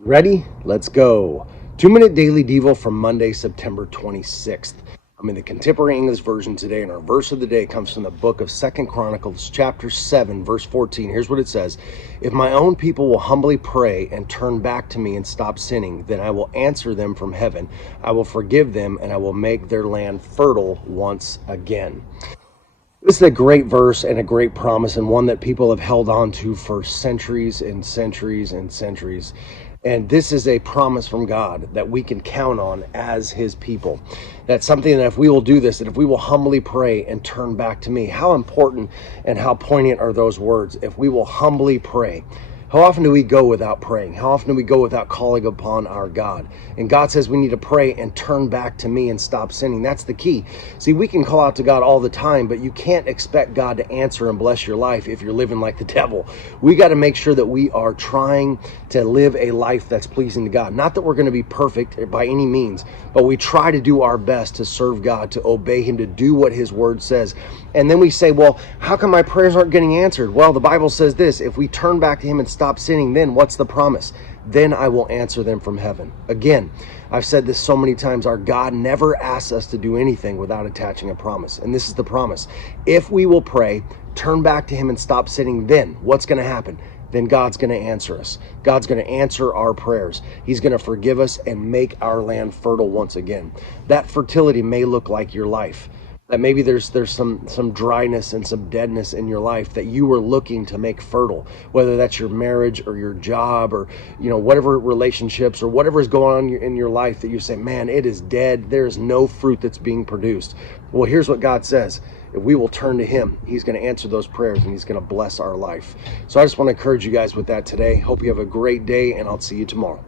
Ready? Let's go. 2-minute daily devo from Monday, September 26th. I'm in the Contemporary English Version today, and our verse of the day comes from the book of 2 Chronicles, chapter 7, verse 14. Here's what it says. If my own people will humbly pray and turn back to me and stop sinning, then I will answer them from heaven. I will forgive them, and I will make their land fertile once again. This is a great verse and a great promise, and one that people have held on to for centuries and centuries and centuries. And this is a promise from God that we can count on as his people. That's something that if we will do this, that if we will humbly pray and turn back to me, how important and how poignant are those words? If we will humbly pray. How often do we go without praying? How often do we go without calling upon our God? And God says we need to pray and turn back to me and stop sinning. That's the key. See, we can call out to God all the time, but you can't expect God to answer and bless your life if you're living like the devil. We got to make sure that we are trying to live a life that's pleasing to God. Not that we're going to be perfect by any means, but we try to do our best to serve God, to obey him, to do what his word says. And then we say, well, how come my prayers aren't getting answered? Well, the Bible says this: if we turn back to him and stop sinning, then what's the promise? Then I will answer them from heaven. Again, I've said this so many times, our God never asks us to do anything without attaching a promise. And this is the promise. If we will pray, turn back to him and stop sinning, then what's going to happen? Then God's going to answer us. God's going to answer our prayers. He's going to forgive us and make our land fertile once again. That fertility may look like your life. That maybe there's some dryness and some deadness in your life that you were looking to make fertile, whether that's your marriage or your job or whatever relationships or whatever is going on in your life that you say, man, it is dead. There is no fruit that's being produced. Well, here's what God says. If we will turn to him, he's going to answer those prayers and he's going to bless our life. So I just want to encourage you guys with that today. Hope you have a great day, and I'll see you tomorrow.